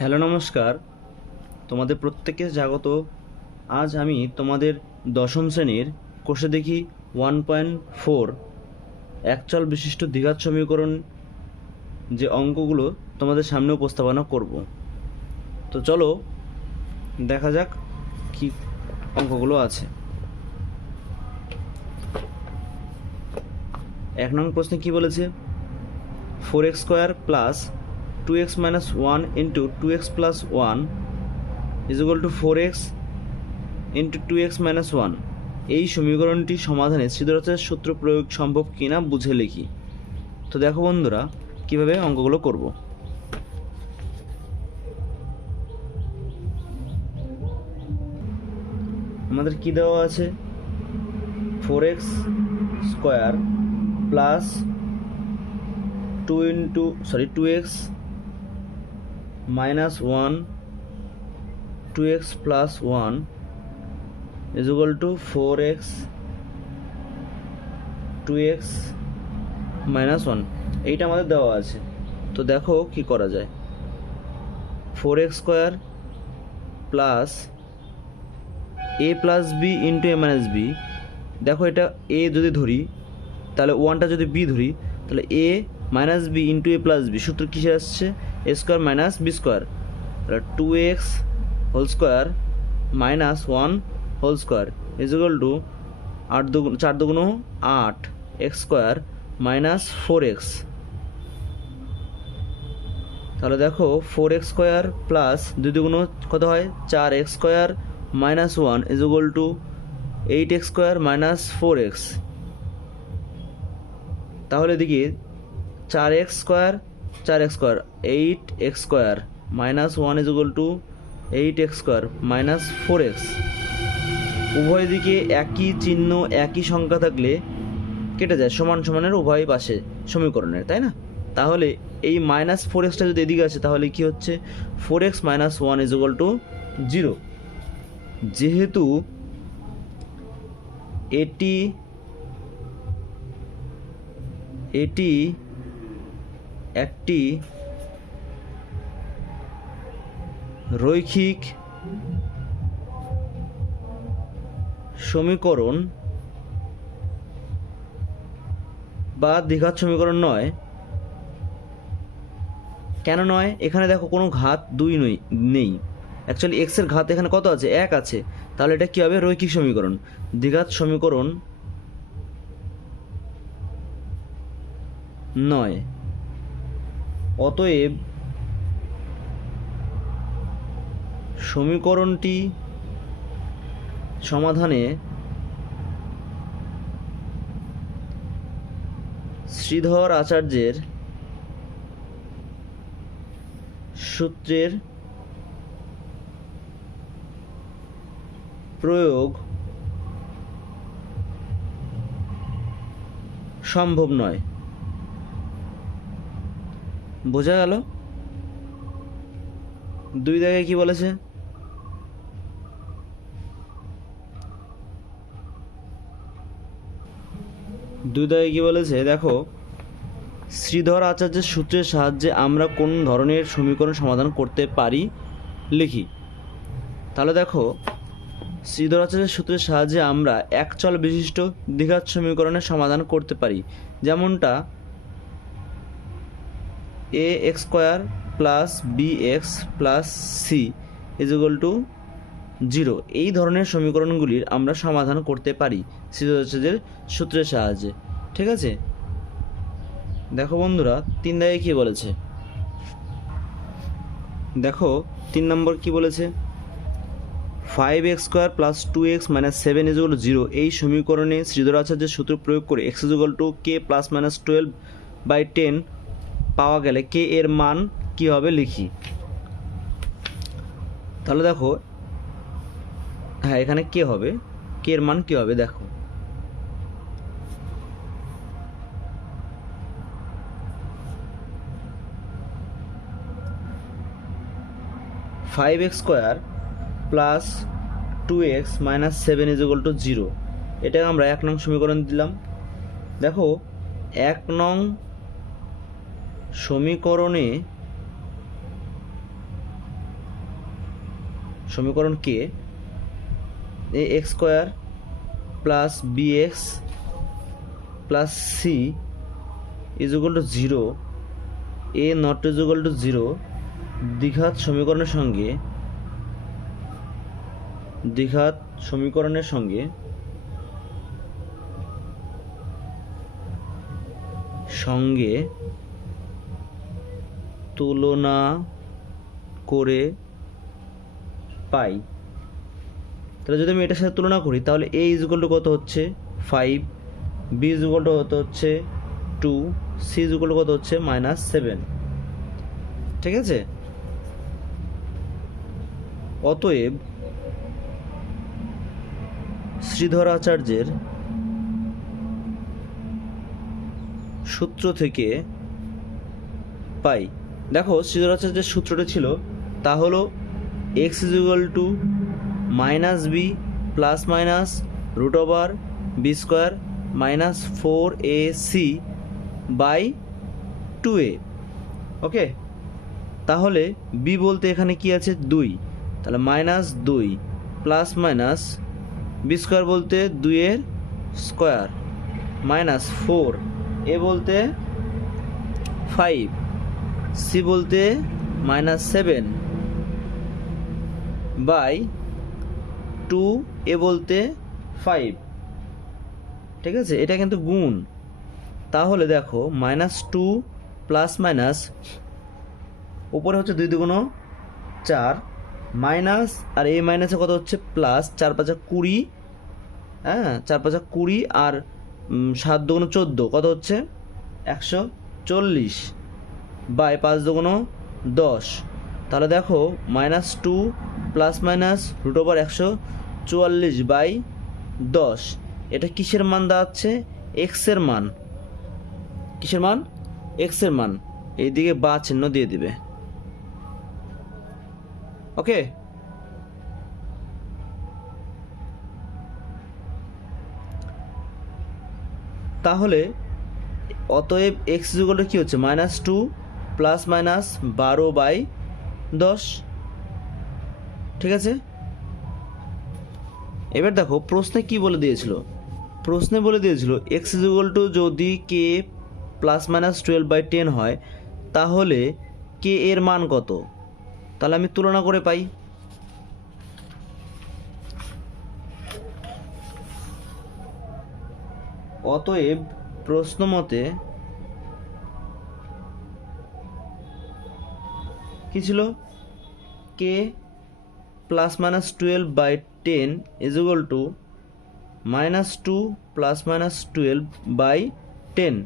Hello নমস্কার, তোমাদের প্রত্যেককে স্বাগত। আজ আমি তোমাদের দশম শ্রেণীর কোষে দেখি 1.4 একচল বিশিষ্ট দ্বিঘাত সমীকরণ যে অঙ্কগুলো তোমাদের সামনে উপস্থাপনা করব। তো চলো দেখা যাক কি অঙ্কগুলো আছে। 1 নং প্রশ্নে কি বলেছে? 4x² plus 2x minus 1 into 2x plus 1 is equal two 4x into 2x minus 1। এই সমীকরণটি সমাধানে সিদ্ধার্থের সূত্র প্রয়োগ সম্ভব কিনা বুঝে লিখি। তো দেখো বন্ধুরা, কিভাবে অঙ্কগুলো করব। আমাদের কি দেওয়া আছে? 4x² plus 2x minus 1 2x plus 1 is equal to 4x 2x minus 1। এইটা আমাদের দেওয়া আছে। তো দেখো কি করা যায়। 4x² plus a plus B into a minus B. দেখো এটা a যদি ধরি, তাহলে 1টা যদি b ধরি, তাহলে a minus B into a plus B. সূত্র কিসে আসছে? a square minus B square. তাহলে 2x whole square minus 1 whole square is equal to 4 দুগুণ 8 এক্স স্কোয়ার মাইনাস 4x। তাহলে দেখো 4x² প্লাস 2 দুগুণ কত হয়? 4x² minus 1 is equal two 8x² minus 4x। তাহলে এদিকে 4x² 8x² minus 1 is equal two 8x² minus 4x। উভয় দিকে একই চিহ্ন একই সংখ্যা থাকলে কেটে যায়, সমান সমানের উভয় পাশে সমীকরণের, তাই না? তাহলে এই মাইনাস 4xটা যদি এদিকে আসে, তাহলে কি হচ্ছে? 4x minus 1 is equal to 0। যেহেতু এটি একটি রৈখিক সমীকরণ বা দ্বিঘাত সমীকরণ নয়। কেন নয়? এখানে দেখো কোনো ঘাত 2 নেই। অ্যাকচুয়ালি x এর ঘাত এখানে কত আছে? 1 আছে। তাহলে এটা কী হবে? রৈখিক সমীকরণ, দ্বিঘাত সমীকরণ নয়। অতএব সমীকরণটি সমাধানে শ্রীধর আচার্যের সূত্রের প্রয়োগ সম্ভব নয়। বোঝা গেল? 2 জায়গায় কি বলেছে? দেখো, শ্রীধর আচার্যের সূত্রের সাহায্যে আমরা কোন ধরনের সমীকরণ সমাধান করতে পারি লিখি। তাহলে দেখো, শ্রীধর আচার্যের সূত্রের সাহায্যে আমরা একচল বিশিষ্ট দ্বিঘাত সমীকরণের সমাধান করতে পারি, যেমনটা ax² plus bx plus c is equal to 0। এই ধরনের সমীকরণগুলির আমরা সমাধান করতে পারি শ্রীধর আচার্যের সূত্রের সাহায্যে। ঠিক আছে? দেখো বন্ধুরা, 3 দাগে কী বলেছে? দেখো 3 নম্বর কি বলেছে? 5x² plus 2x minus 7 is equal to 0। এই সমীকরণে শ্রীধর আচার্যের সূত্র প্রয়োগ করে x is equal two k plus minus 12/10 পাওয়া গেলে k এর মান কী হবে লিখি। তাহলে দেখো, হ্যাঁ, এখানে কে হবে, কে এর মান কী হবে? দেখো, x² plus 2x minus 7 is equal to 0। এটাকে আমরা 1 নং সমীকরণ দিলাম। দেখো, 1 নং সমীকরণে সমীকরণ কে a x square plus b x plus c is equal to 0, a not is equal to 0 দ্বিঘাত সমীকরণের সঙ্গে তুলনা করে পাই। তাহলে যদি আমি এটার সাথে তুলনা করি তাহলে এ ইজ ইকুয়াল টু কত হচ্ছে 5, বি ইজ ইকুয়াল টু কত হচ্ছে 2, সি ইজ ইকুয়াল টু কত হচ্ছে -7। ঠিক আছে, অতএব শ্রীধর আচার্যের সূত্র থেকে পাই। দেখো শ্রীধর আচার্যের সূত্রটা ছিল তা হলো x is equal to -b plus minus root over B square minus 4ac by 2a। Okay, তাহলে বি বলতে এখানে কি আছে 2, তাহলে -2 প্লাস মাইনাস বি স্কোয়ার বলতে 2 এর স্কোয়ার মাইনাস 4, এ বলতে 5, সি বলতে -7 বাই 2, এ বলতে 5। ঠিক আছে, এটা কিন্তু গুণ। তাহলে দেখো -2 প্লাস মাইনাস উপরে হচ্ছে 2 দুগুণ 4 মাইনাস আর এই মাইনাসে কত হচ্ছে প্লাস, 4 5 20, হ্যাঁ 4 5 20 আর 7 দুগুণ 14 কত হচ্ছে 140 বাই 5 দুগুণ 10। তাহলে দেখো -2 plus minus root over 144 by 10, এটা কিসের মান দাঁড়াচ্ছে এক্সের মান। কিসের মান? এক্সের মান। এইদিকে বা চিহ্ন দিয়ে দিবে। ওকে, তাহলে অতএব এক্স ইকুয়াল টু কি হচ্ছে -2 প্লাস মাইনাস 12 বাই 10। ঠিক আছে, এবার দেখো প্রশ্নে কি বলে দিয়েছিল। প্রশ্নে বলে দিয়েছিল এক্স ইকুয়াল টু যদি কে প্লাস মাইনাস 12/10 হয় তাহলে কে এর মান কত। তাহলে আমি তুলনা করে পাই। অতএব প্রশ্ন মতে কি ছিল, k plus minus 12/10 is equal to -2 plus minus 12/10।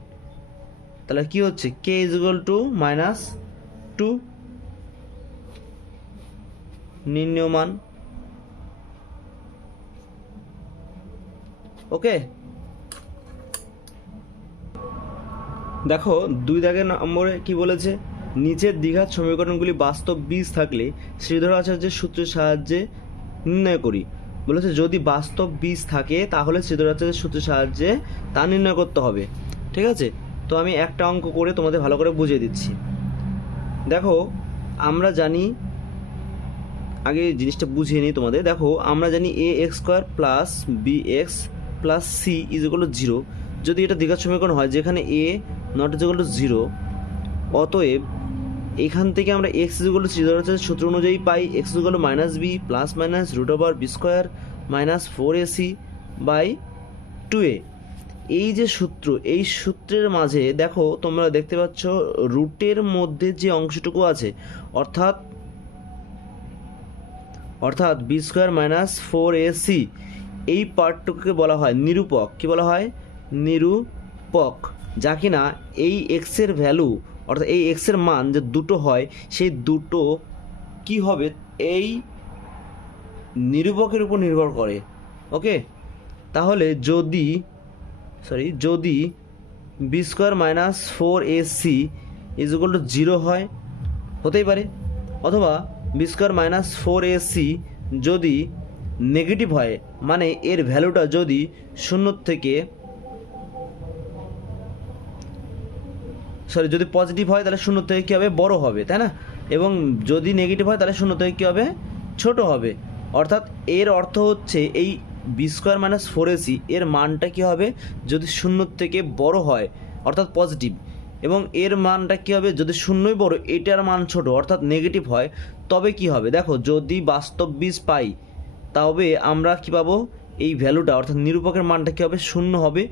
তাহলে কি হচ্ছে কে ইজ ইকুয়াল টু -2 নির্ণয় মান। ওকে, দেখো 2 দাগের নম্বরে কি বলেছে, নিচের দ্বিঘাত সমীকরণগুলি বাস্তব বীজ থাকলে শ্রীধর আচার্যের সূত্রের সাহায্যে নির্ণয় করি। বলেছে যদি বাস্তব বীজ থাকে তাহলে শ্রীধর আচার্যের সূত্রের সাহায্যে তা নির্ণয় করতে হবে। ঠিক আছে, তো আমি একটা অঙ্ক করে তোমাদের ভালো করে বুঝিয়ে দিচ্ছি। দেখো আমরা জানি, আগে জিনিসটা বুঝিয়ে নিই তোমাদের। দেখো আমরা জানি a x square plus b x plus c is equal to 0 যদি এটা দ্বিঘাত সমীকরণ হয় যেখানে a not is equal to 0, অতএব এখান থেকে আমরা x is equal to Sridhar আচার্যের সূত্র অনুযায়ী পাই x is equal to -b plus minus root over B square minus 4ac by 2a। এই যে সূত্র, এই সূত্রের মাঝে দেখো তোমরা দেখতে পাচ্ছ রুটের মধ্যে যে অংশটুকু আছে অর্থাৎ বি স্কোয়ার মাইনাস 4ac, এই পার্টটুকুকে বলা হয় নিরূপক। কি বলা হয়? নিরূপক, যা কিনা এই এক্সের ভ্যালু অর্থাৎ এই এক্সের মান যে দুটো হয় সেই দুটো কি হবে এই নিরূপকের উপর নির্ভর করে। ওকে, তাহলে যদি B square minus 4ac is equal to 0 হয়, হতেই পারে, অথবা বি স্কোয়ার মাইনাস 4ac যদি নেগেটিভ হয়, মানে এর ভ্যালুটা যদি 0 থেকে যদি পজিটিভ হয় তাহলে 0 থেকে কী হবে বড় হবে, তাই না? এবং যদি নেগেটিভ হয় তাহলে 0 থেকে কী হবে ছোট হবে। অর্থাৎ এর অর্থ হচ্ছে এই B square minus four AC এর মানটা কী হবে, যদি শূন্যর থেকে বড় হয় অর্থাৎ পজিটিভ, এবং এর মানটা কী হবে যদি শূন্যই বড় এটার মান ছোট অর্থাৎ নেগেটিভ হয়, তবে কি হবে দেখো, যদি বাস্তব বীজ পাই তবে আমরা কী পাবো, এই ভ্যালুটা অর্থাৎ নিরূপকের মানটা কী হবে, শূন্য হবে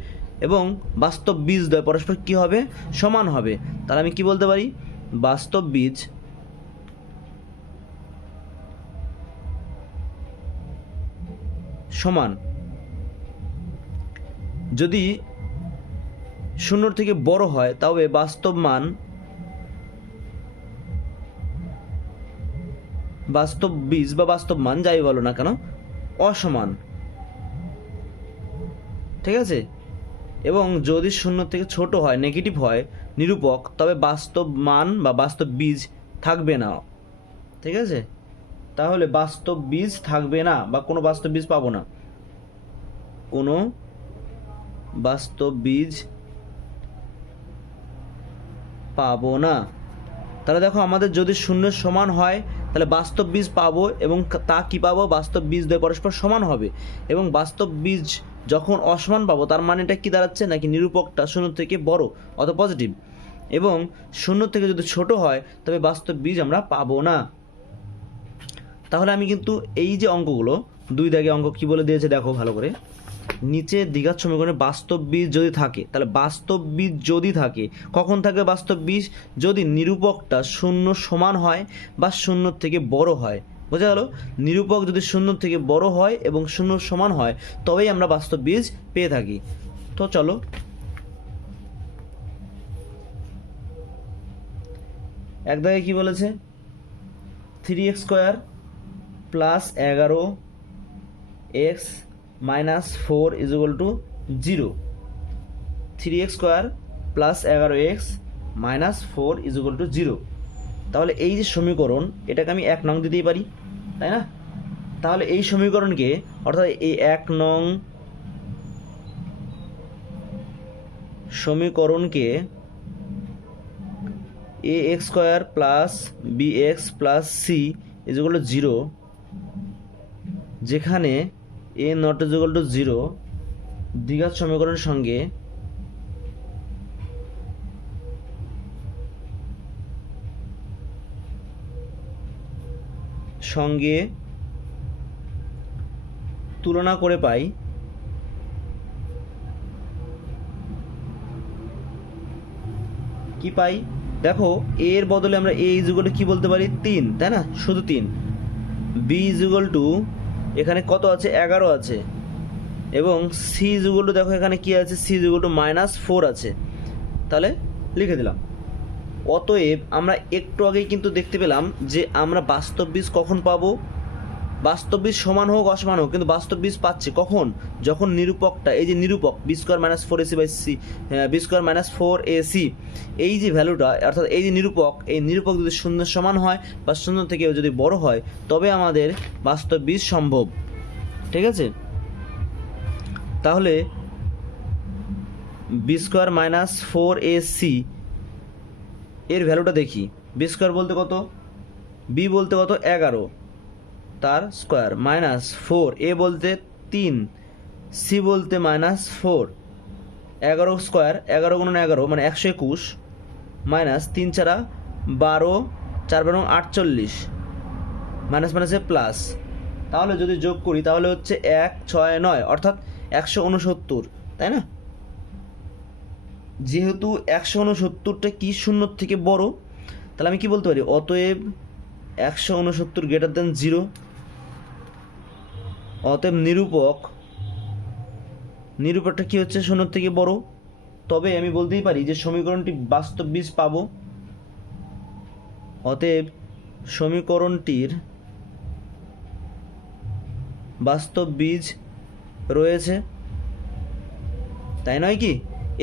এবং বাস্তব বীজদ্বয় পরস্পর কী হবে, সমান হবে। তাহলে আমি কি বলতে পারি, বাস্তব বীজ সমান, যদি শূন্যর থেকে বড় হয় তবে বাস্তব বীজ বা বাস্তব মান যাই বলো না কেন অসমান, ঠিক আছে। এবং যদি শূন্য থেকে ছোট হয় নেগেটিভ হয় নিরূপক, তবে বাস্তব মান বা বাস্তব বীজ থাকবে না, ঠিক আছে। তাহলে বাস্তব বীজ থাকবে না বা কোনো বাস্তব বীজ পাবো না, কোনো বাস্তব বীজ পাবো না। তাহলে দেখো আমাদের যদি শূন্যের সমান হয় তাহলে বাস্তব বীজ পাবো, এবং তা কি পাবো, বাস্তব বীজ দ্বয় পরস্পর সমান হবে, এবং বাস্তব বীজ যখন অসমান পাবো তার মানে এটা কি দাঁড়াচ্ছে, নাকি নিরূপকটা শূন্য থেকে বড় অত পজিটিভ, এবং শূন্য থেকে যদি ছোট হয় তবে বাস্তব বীজ আমরা পাবো না। তাহলে আমি কিন্তু এই যে অঙ্কগুলো, দুই দাগে অঙ্ক কি বলে দিয়েছে দেখো ভালো করে, নিচে দ্বিঘাত সমীকরণে বাস্তব বীজ যদি থাকে, তাহলে বাস্তব বীজ যদি থাকে কখন থাকবে বাস্তব বীজ, যদি নিরূপকটা শূন্য সমান হয় বা শূন্যর থেকে বড় হয়। বোঝা গেল, নিরূপক যদি শূন্য থেকে বড় হয় এবং শূন্য সমান হয় তবেই আমরা বাস্তব বীজ পেয়ে থাকি। তো চলো এক দাগে কি বলেছে, 3x² plus 11x minus 4 = 0। 3x² plus 11x minus 4 = 0। তাহলে এই যে সমীকরণ, এটাকে আমি 1 নং দিতেই পারি, তাই না। তাহলে এই সমীকরণকে, অর্থাৎ এই 1 নং সমীকরণকে ax² plus bx plus c = 0, যেখানে a not = 0 দ্বিঘাত সমীকরণের সঙ্গে তুলনা করে পাই কি পাই, দেখো এর বদলে আমরা a = কি বলতে পারি, 3, তাই না, শুধু 3। b = এখানে কত আছে, 11 আছে, এবং c = দেখো এখানে কি আছে, c = -4 আছে। তাহলে লিখে দিলাম। অতএব আমরা একটু আগেই কিন্তু দেখতে পেলাম যে আমরা বাস্তব বীজ কখন পাবো, বাস্তব বীজ সমান হোক অসমান হোক, কিন্তু বাস্তব বীজ পাচ্ছি কখন, যখন নিরূপকটা, এই যে নিরূপক b² - 4ac/c, b² - 4ac, এই যে ভ্যালুটা অর্থাৎ এই যে নিরূপক, এই নিরূপক যদি শূন্যের সমান হয় বা শূন্য থেকে যদি বড় হয় তবে আমাদের বাস্তব বীজ সম্ভব, ঠিক আছে। তাহলে b² - 4ac এর ভ্যালুটা দেখি, b² বলতে কত, b বলতে কত 11 তার স্কোয়ার, -4, a বলতে 3, c বলতে -4, 11² 11 × 11 মানে 121, মাইনাস 3 × 12, 4 × 48, মাইনাস মাইনাসে প্লাস। তাহলে যদি যোগ করি তাহলে হচ্ছে 1 6 9 অর্থাৎ 169, তাই না। যেহেতু 169টা কি শূন্যর থেকে বড়, তাহলে আমি কি বলতে পারি, অতএব 169 > 0। অতএব নিরূপকটা কি হচ্ছে, শূন্যর থেকে বড়, তবে আমি বলতেই পারি যে সমীকরণটি বাস্তব বীজ পাবো। অতএব সমীকরণটির বাস্তব বীজ রয়েছে, তাই নয় কি।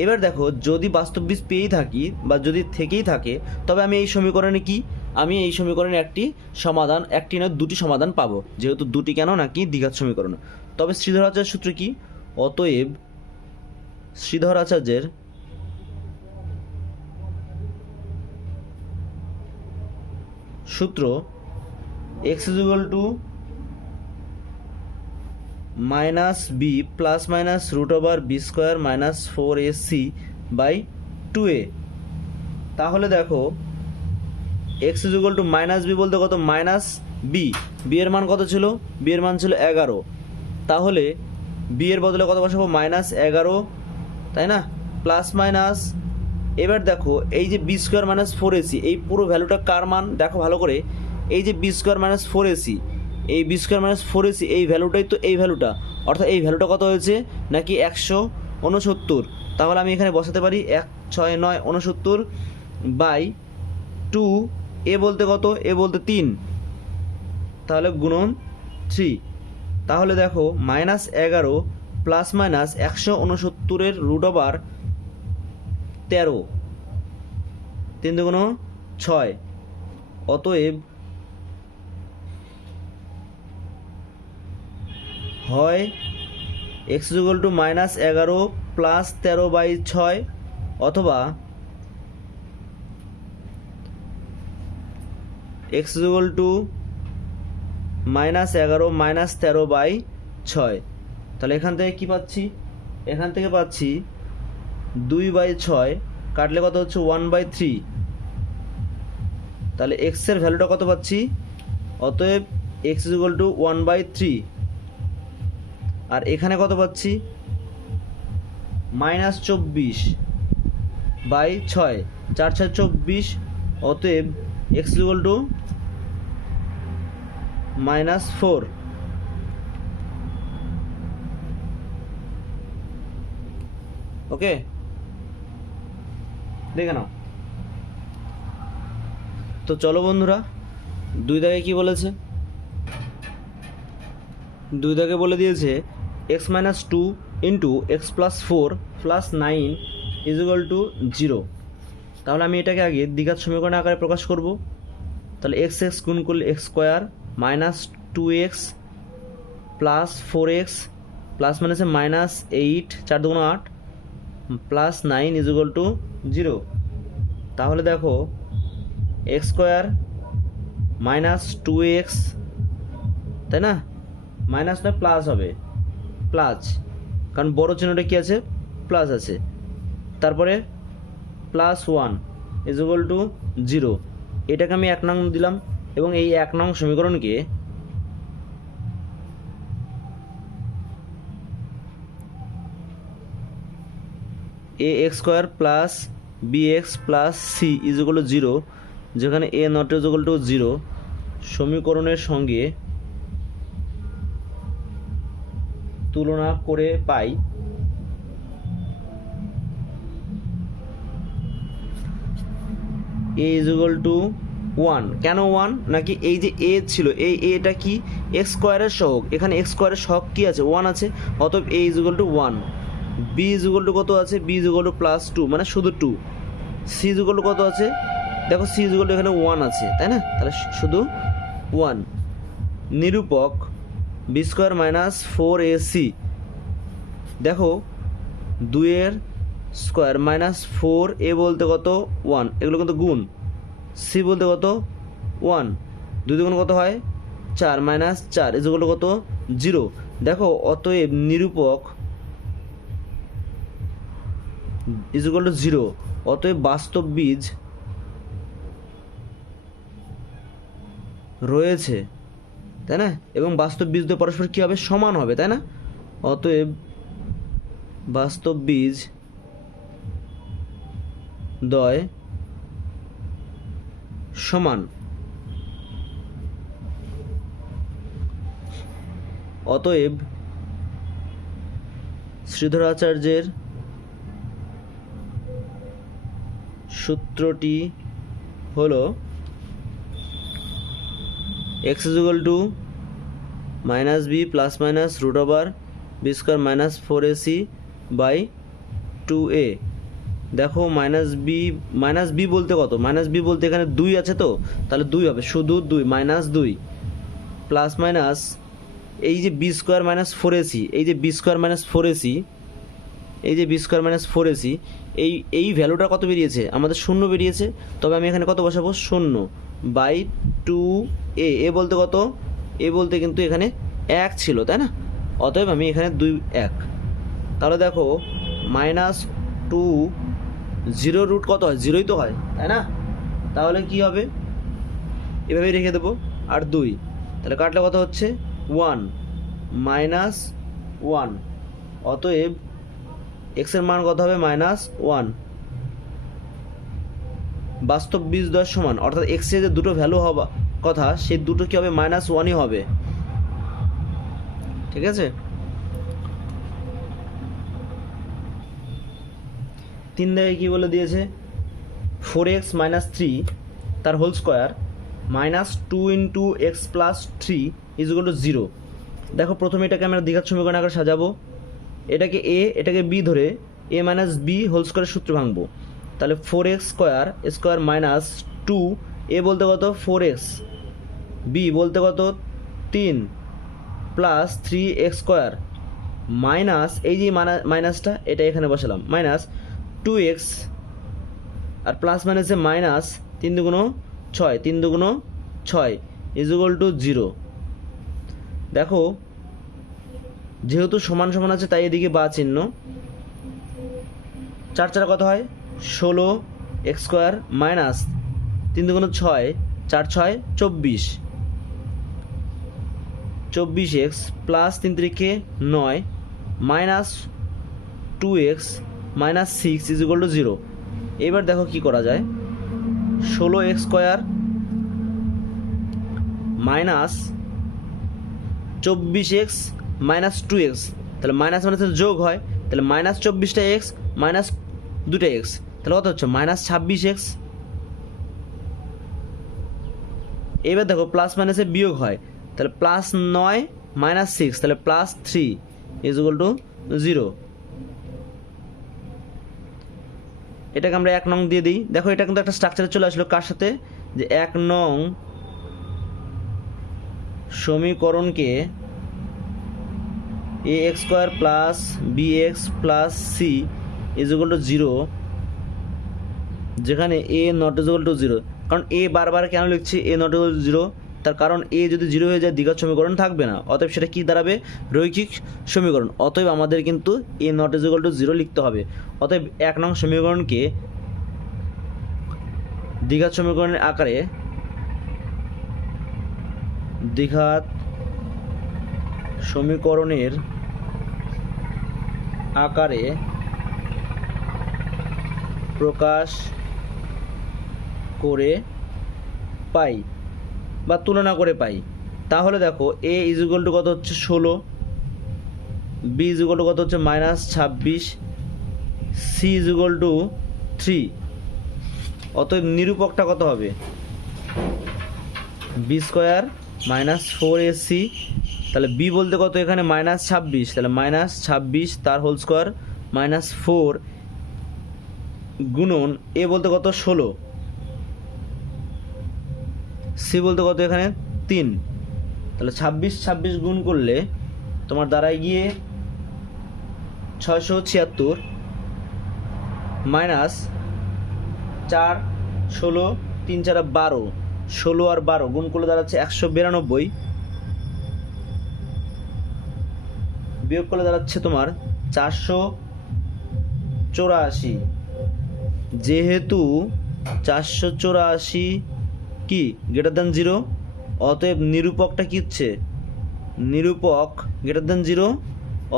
এবার দেখো যদি বাস্তব বীজ পেয়েই থাকি বা যদি থেকেই থাকে তবে আমি এই সমীকরণে কি, আমি এই সমীকরণে একটি সমাধান, একটি নয় দুটি সমাধান পাবো, যেহেতু দুটি কেন, নাকি দ্বিঘাত সমীকরণ। তবে শ্রীধর আচার্যের সূত্র কি, অতএব শ্রীধর আচার্যের সূত্র x = minus B plus minus root over B square minus 4ac by 2a। তাহলে দেখো X is equal to minus B বলতে কত, মাইনাস বি, বি এর মান কত ছিল, বি এর মান ছিল 11, তাহলে বি এর বদলে কত বসাবো, -11, তাই না, প্লাস মাইনাস, এবার দেখো এই যে বি স্কোয়ার মাইনাস 4ac, এই পুরো ভ্যালুটা কার মান দেখো ভালো করে, এই যে বি স্কোয়ার মাইনাস 4ac, এই বি স্কোয়ার মাইনাস 4ac এই ভ্যালুটাই তো এই ভ্যালুটা, অর্থাৎ এই ভ্যালুটা কত হয়েছে নাকি 169। তাহলে আমি এখানে বসাতে পারি 169 বাই 2, এ বলতে কত, এ বলতে 3, তাহলে গুণন 3। তাহলে দেখো -11 প্লাস মাইনাস 169 রুট ওভার 13, 3 দুগুণ 6, অতএব হয় এক্স ইকুয়াল টু -11 প্লাস 13/6, অথবা এক্স ইকুয়াল টু -11 মাইনাস 13/6। তাহলে এখান থেকে কি পাচ্ছি, এখান থেকে পাচ্ছি 2/6 কাটলে কত হচ্ছে 1/3, তাহলে এক্সের ভ্যালুটা কত পাচ্ছি, অতএব এক্স ইকুয়াল টু 1/3, আর এখানে কত পাচ্ছি -24/6, 4 6 24, অতএব এক্স ইকুয়াল টু -4। ওকে, দেখে নাও। তো চলো বন্ধুরা, 2 দাগে কি বলেছে, 2 দাগে বলে দিয়েছে x-2 into x plus 4 plus 9 is equal to 0। তাহলে আমি এটাকে আগে দ্বিঘাত সমীকরণ আকারে প্রকাশ করব। তাহলে এক্স এক্স গুণ করলে x square minus 2x plus 4x plus মাইনাসে -8, 4 দুগুণ 8 প্লাস 9 ইজ ইকুয়াল টু 0। তাহলে দেখো এক্স স্কোয়ার মাইনাস 2x, তাই না, মাইনাস নয় প্লাস হবে, প্লাস, কারণ বড় চিহ্নটা কী আছে, প্লাস আছে, তারপরে প্লাস 1 ইজ ইকুয়াল টু 0। এটাকে আমি 1 নং দিলাম, এবং এই 1 নং সমীকরণকে a x square plus b x plus c is equal to 0, যেখানে a not is equal to 0 সমীকরণের সঙ্গে তুলনা করে পাই এ ইজ ইকুয়াল টু 1। কেন 1, নাকি এই যে এ ছিল, এই এটা কি এক্স স্কোয়ারের সহগ, এখানে এক্স স্কোয়ারের সহগ কি আছে, 1 আছে, অতএব a is equal to 1। B is equal to কত আছে, b is equal to plus 2, মানে শুধু 2। সি ইজ ইকুয়াল টু কত আছে, দেখো সি ইজ ইকুয়াল টু এখানে 1 আছে, তাই না, তাহলে শুধু 1। নিরূপক বি স্কোয়ার মাইনাস 4ac, দেখো 2 এর স্কোয়ার মাইনাস 4, এ বলতে কত 1, এগুলো কিন্তু গুণ, সি বলতে কত 1, 2 দুগুণ কত হয় 4, মাইনাস 4 ইজ ইকুয়াল টু কত 0। দেখো অতএব নিরূপক ইজ ইকুয়াল টু 0, অতএব বাস্তব বীজ রয়েছে, তাই না, এবং বাস্তব বীজ দুটো পরস্পর কী হবে, সমান হবে, তাই না, অতএব বাস্তব বীজ দ্বয় সমান। অতএব শ্রীধরাচার্যের সূত্রটি হলো x is equal to minus B plus minus root over B square minus 4ac by 2a। দেখো মাইনাস বি বলতে কত, মাইনাস বি বলতে এখানে 2 আছে, তো তাহলে 2 হবে, শুধু 2, -2 প্লাস মাইনাস এই যে বি স্কোয়ার মাইনাস 4ac, এই যে বি স্কোয়ার মাইনাস 4ac, এই যে বি স্কোয়ার মাইনাস 4ac, এই ভ্যালুটা কত বেরিয়েছে, আমাদের 0 বেরিয়েছে, তবে আমি এখানে কত বসাবো, 0 বাই 2a। এ বলতে কত, এ বলতে কিন্তু এখানে 1 ছিল, তাই না, অতএব আমি এখানে 2 1, তাহলে দেখো -2 0 রুট কত হয়, 0ই তো হয়, তাই না? তাহলে কি হবে, এভাবেই রেখে দেবো। আর 2, তাহলে কাটলে কত হচ্ছে 1 -1, অতএব এক্সের মান কত হবে -1। বাস্তব বীজদ্বয়ের সমান, অর্থাৎ এক্সের যে দুটো ভ্যালু হওয়া কথা সেই দুটো কী হবে, -1ই হবে। ঠিক আছে, 3 দাগে কী বলে দিয়েছে, 4x - 3 তার হোল স্কোয়ার -2 × x + 3 = 0। দেখো প্রথমে এটাকে আমরা দ্বিঘাত সমীকরণ আকারে সাজাবো, এটাকে a এটাকে b ধরে a - b হোল স্কোয়ারের সূত্র ভাঙবো। তাহলে 4x² - 2, a বলতে কত 4x, b বলতে কত 3 প্লাস 3x² মাইনাস এই যে মাইনাসটা এটা এখানে বসালাম -2x আর প্লাস মাইনাসে মাইনাস 3 দুগুণ 6, 3 দুগুণ 6 = 0। দেখো যেহেতু সমান সমান আছে তাই এদিকে বা চিহ্ন, 4 4 কত হয় 16x² মাইনাস 3 দুগুণ 6, 4 6 24, 24x plus 3 3 9 minus 2x minus 6 = 0। এবার দেখো কি করা যায়, 16x² minus 24x minus 2x, তাহলে মাইনাস মাইনাসের যোগ হয়, তাহলে -24টা x মাইনাস 2টা x, তাহলে কত হচ্ছে -26x। এবার দেখো প্লাস মাইনাসে বিয়োগ হয়, তাহলে +9 - 6, তাহলে +3 = 0। এটাকে আমরা 1 নং দিয়ে দিই। দেখো এটা কিন্তু একটা স্ট্রাকচারে চলে আসলো, কার সাথে, যে 1 নং সমীকরণকে ax² + bx + c = 0, যেখানে a ≠ 0। কারণ a বারবার কেন লিখছি a ≠ 0, তার কারণ a যদি 0 হয়ে যায় দ্বিঘাত সমীকরণ থাকবে না, অতএব সেটা কি দাঁড়াবে, রৈখিক সমীকরণ। অতএব আমাদের কিন্তু a ≠ 0 লিখতে হবে। অতএব 1 নং সমীকরণকে দ্বিঘাত সমীকরণের আকারে প্রকাশ করে পাই বা তুলনা করে পাই। তাহলে দেখো a = কত হচ্ছে 16, b = কত হচ্ছে -26, c = 3। অতএব নিরূপকটা কত হবে, b² - 4ac, তাহলে b বলতে কত এখানে -26, তাহলে -26 তার হোল স্কোয়ার -4 গুণন a বলতে কত 16, c বলতে কত এখানে 3, তাহলে 26 26 গুণ করলে তোমার দাঁড়ায় গিয়ে 676 মাইনাস 4 16 3 4 12, 16 আর 12 গুণ করলে দাঁড়াচ্ছে 192, বিয়োগ করলে দাঁড়াচ্ছে তোমার 484। যেহেতু 484 কি >0, অতএব নিরূপকটা কি হচ্ছে, নিরূপক >0,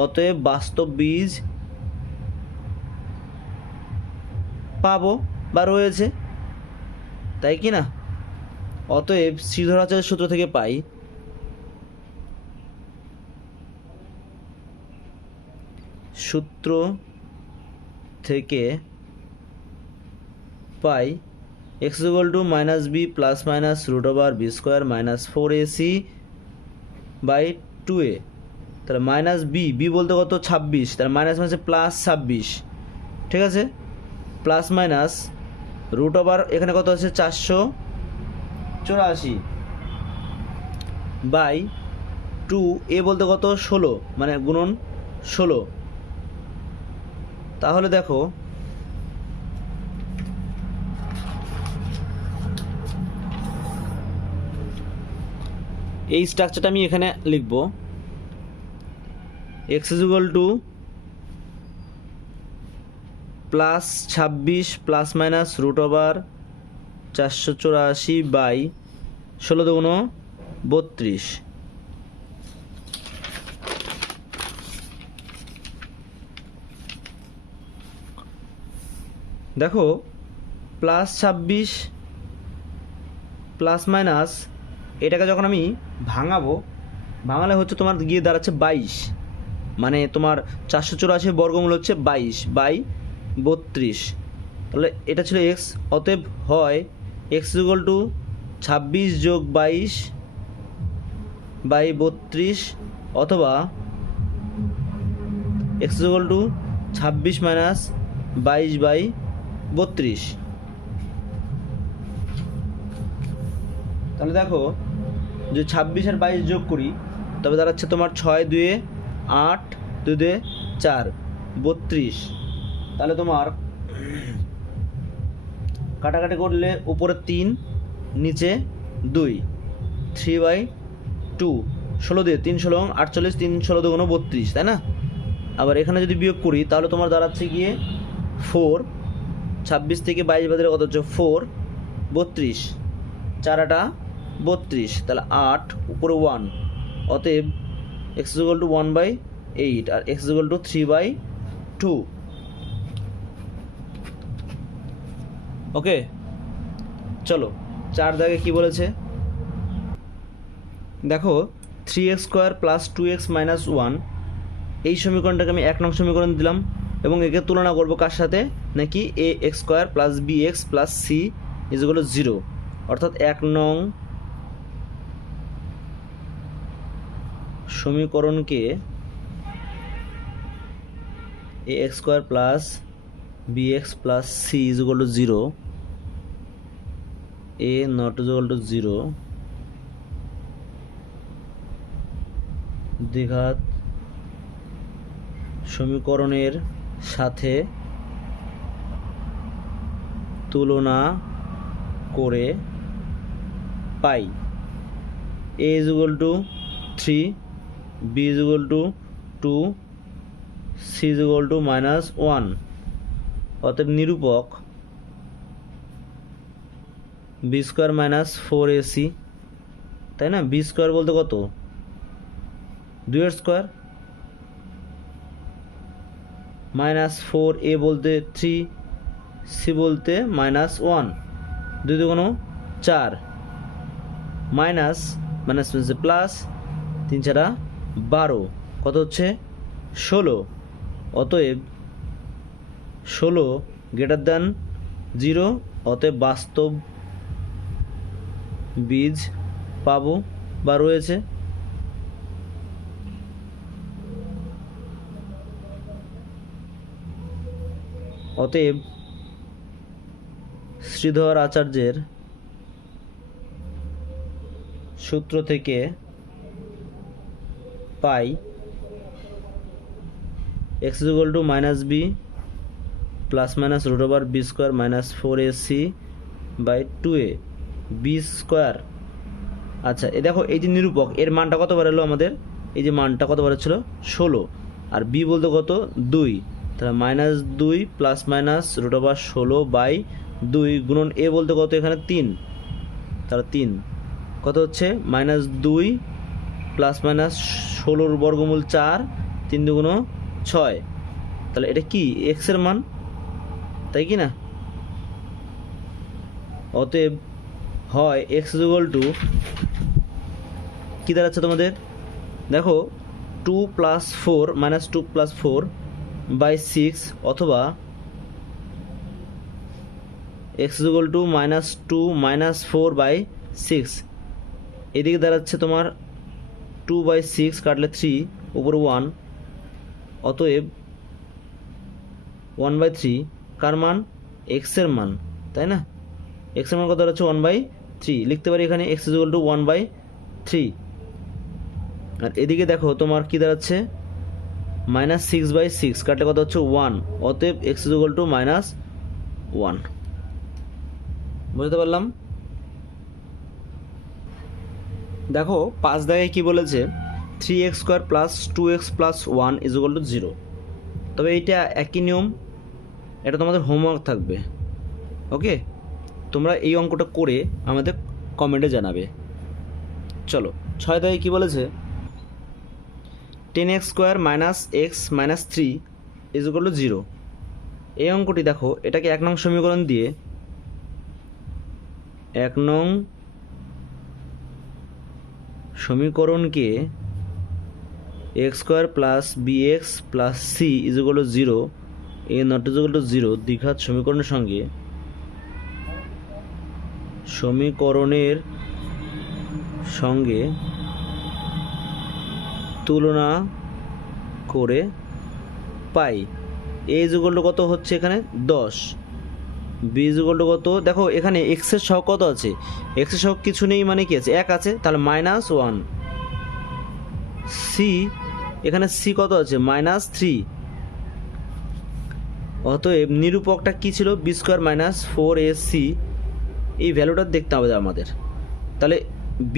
অতএব বাস্তব বীজ পাবো বা রয়েছে, তাই কি না? অতএব শ্রীধরাচার্যের সূত্র থেকে পাই x = -b ± √b² - 4ac/2a, তাহলে -b বলতে কত 26, তাহলে মাইনাস মাইনাসে +26, ঠিক আছে, প্লাস মাইনাস এখানে কত আছে 484/2, a বলতে কত 16, মানে গুণন 16। তাহলে দেখো এই স্ট্রাকচারটা আমি এখানে লিখব, X is equal to plus 26 plus minus root over 484 by 16 দুগুণ 32। দেখো প্লাস 26 প্লাস মাইনাস এটাকে যখন আমি ভাঙালে হচ্ছে তোমার গিয়ে দাঁড়াচ্ছে 22, মানে তোমার 484 বর্গমূল হচ্ছে 22 বাই 32। তাহলে এটা ছিল এক্স, অতএব হয় এক্স ইকুয়াল টু 26 যোগ 22 বাই 32, অথবা X equal to 26 minus 22 by 32। তাহলে দেখো যে 26 আর 22 যোগ করি, তবে দাঁড়াচ্ছে তোমার 6 2 8 2 2 4 32। তাহলে তোমার কাটাকাটি করলে উপরে 3 নিচে 2, 3/2, 16 দিয়ে 3 16 48, 3 16 দুগুণ 32, তাই না? আবার এখানে যদি বিয়োগ করি তাহলে তোমার দাঁড়াচ্ছে গিয়ে 4, 26 থেকে 22 বাদে কত হচ্ছে 4, 32, 4 8 32, তাহলে 8 উপরে 1, অতএব এক্স ইজ ইকুয়াল টু 1/8 আর X is equal to 3/2। Okay, চলো 4 দাগে কি বলেছে দেখো। 3x square plus 2x minus 1, এই সমীকরণটাকে আমি 1 নং সমীকরণ দিলাম এবং একে তুলনা করব কার সাথে, নাকি ax square plus bx plus c is equal to 0, অর্থাৎ 1 নং সমীকরণকে ax square plus bx plus c is equal to 0, a not is equal to 0 দ্বিঘাত সমীকরণের সাথে তুলনা করে পাই a is equal two 3, b is equal to 2, c is equal to -1। অতএব নিরূপক b square minus 4ac, তাই না? b স্কোয়ার বলতে কত, 2 এর স্কোয়ার, -4a বলতে 3, c বলতে -1, 2 দুগুণ 4, মাইনাস মাইনাস প্লাস 3 4 12, কত হচ্ছে 16। অতএব 16 গ্রেটার দ্যান 0, অতএব বাস্তব বীজ পাবো বা রয়েছে। অতএব শ্রীধর আচার্যের সূত্র থেকে পাই x is equal to -b plus minus root over b square minus 4ac by 2a b square. আচ্ছা, এ দেখো এই যে নিরূপক, এর মানটা কত বার এলো আমাদের, এই যে মানটা কত বার ছিল 16, আর b বলতে কত 2, তাহলে -2 plus minus root over 16 by 2 গুণন a বলতে কত এখানে 3, তাহলে 3 কত হচ্ছে -2 প্লাস মাইনাস 16 বর্গমূল 4, 3 দুগুণ 6, তাহলে এটা কি x এর মান, তাই কি না? অতএব হয় x ইজ ইকুয়াল টু কী দাঁড়াচ্ছে তোমাদের, দেখো 2 + 4 -2 + 4 বাই 6, অথবা x is equal to -2 -4 by 6, এদিকে দাঁড়াচ্ছে তোমার 2/6 কাটলে 3 উপরে 1, অতএব 1/3 কার মান, x এর মান, তাই না? x এর মান কত দাঁড়াচ্ছে 1/3, লিখতে পারি এখানে x ইজ ইকুয়াল টু 1/3। আর এদিকে দেখো তোমার কি দাঁড়াচ্ছে -6/6 কাটলে কত হচ্ছে 1, অতএব x ইজ ইকুয়াল টু -1। বুঝতে পারলাম? দেখো 5 দাগে কি বলেছে, 3x² plus 2x plus 1 equal to 0। তবে এইটা একই নিয়ম, এটা তোমাদের হোমওয়ার্ক থাকবে। ওকে, তোমরা এই অঙ্কটা করে আমাদের কমেন্টে জানাবে। চলো 6 দাগে কী বলেছে, 10x² minus x minus 3 equal to 0। এই অঙ্কটি দেখো, এটাকে 1 নং সমীকরণ দিয়ে 1 নং সমীকরণকে x² plus bx plus c equal to 0 a not equal to 0 দ্বিঘাত সমীকরণের সঙ্গে তুলনা করে পাই। এ ইকুয়াল টু কত হচ্ছে এখানে 10, বি ইকুয়াল টু কত, দেখো এখানে এক্সের সহগ কত আছে, এক্সের সহগ কিছু নেই মানে কি আছে, 1 আছে, তাহলে -1। সি, এখানে সি কত আছে, -3। অতএব নিরূপকটা কি ছিল, b² মাইনাস 4ac। এই ভ্যালুটা দেখতে হবে আমাদের। তাহলে b²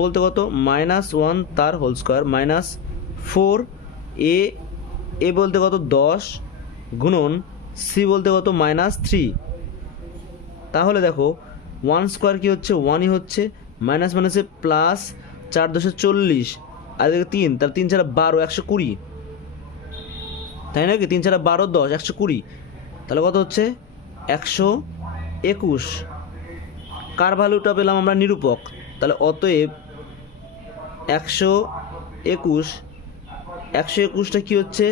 বলতে কত, -1 তার হোল স্কোয়ার মাইনাস 4 এ বলতে কত 10 গুণন সি বলতে কত -3। তাহলে দেখো 1² কি হচ্ছে, 1ই হচ্ছে, মাইনাস মাইনাসে প্লাস, 4 × 10 = 40, আর এদিকে 3, তাহলে 3 × 4 = 12, 120, তাই নাকি, 3 × 4 = 12, 10, 120, তাহলে কত হচ্ছে 121। কার ভ্যালুটা পেলাম আমরা, নিরূপক। তাহলে অতএব 121টা কি হচ্ছে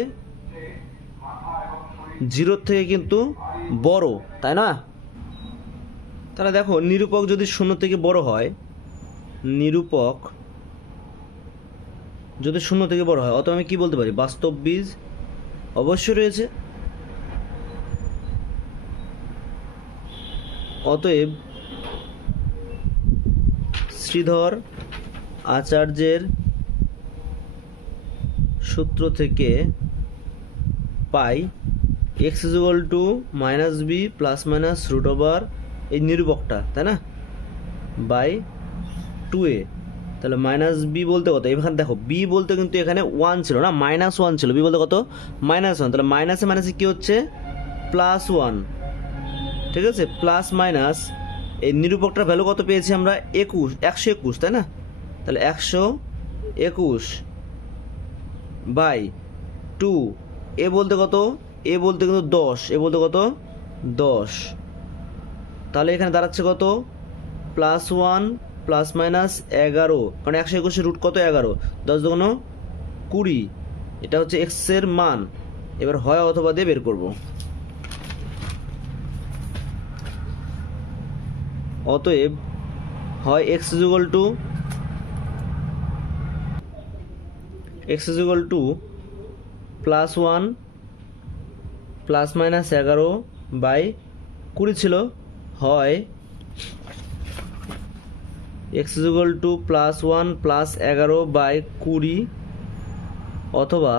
0 থেকে কিন্তু বড়, তাই না। তাহলে দেখো নিরূপক যদি 0 থেকে বড় হয়, নিরূপক যদি 0 থেকে বড় হয়, অতএব আমি কি বলতে পারি, বাস্তব বীজ অবশ্যই রয়েছে। অতএব শ্রীধর আচার্যের সূত্র থেকে পাই x equal to -b plus minus √ এই নিরূপকটা, তাই না, বাই 2a। তাহলে -b বলতে কত, এখানে দেখো b বলতে কিন্তু এখানে 1 ছিল না, -1 ছিল, b বলতে কত -1। তাহলে মাইনাসে মাইনাসে কী হচ্ছে, +1, ঠিক আছে, প্লাস মাইনাস এই নিরূপকটার ভ্যালু কত পেয়েছি আমরা, 121, তাই না। তাহলে 121 বাই 2, এ বলতে কত, এ বলতে কিন্তু 10, এ বলতে কত 10। তাহলে এখানে দাঁড়াচ্ছে কত, +1 প্লাস মাইনাস 11, কারণ 121 রুট কত 11, 10 × 2 = 20, এটা হচ্ছে এক্স এর মান। এবার হয় অথবা দিয়ে বের করব। অতএব হয় x equal to +1 plus minus 11/20 ছিল, হয় x ইকুয়াল টু +1 প্লাস 11/20, অথবা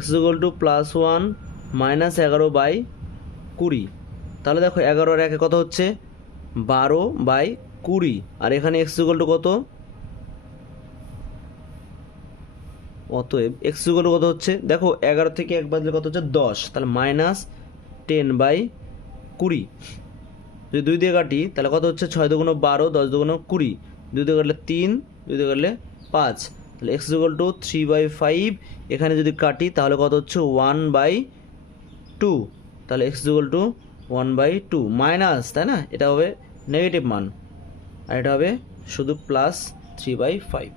x ইকুয়াল টু +1 মাইনাস 11/20। তাহলে দেখো 11 আর 1 কত হচ্ছে, 12/20, আর এখানে x ইকুয়াল টু কত, অতএব x ইকুয়াল টু কত হচ্ছে, দেখো 11 থেকে 1 বাদলে কত হচ্ছে 10, তাহলে -10/20। যদি 2 দিয়ে কাটি তাহলে কত হচ্ছে, 6 × 2 = 12, 10 × 2 = 20, 2 দিয়ে কাটলে 3, 2 দিয়ে কাটলে 5, তাহলে x ইকুয়াল টু 3/5। এখানে যদি কাটি তাহলে কত হচ্ছে 1/2, তাহলে x ইকুয়াল টু 1/2 মাইনাস, তাই না, এটা হবে নেগেটিভ মান, আর এটা হবে শুধু +3/5।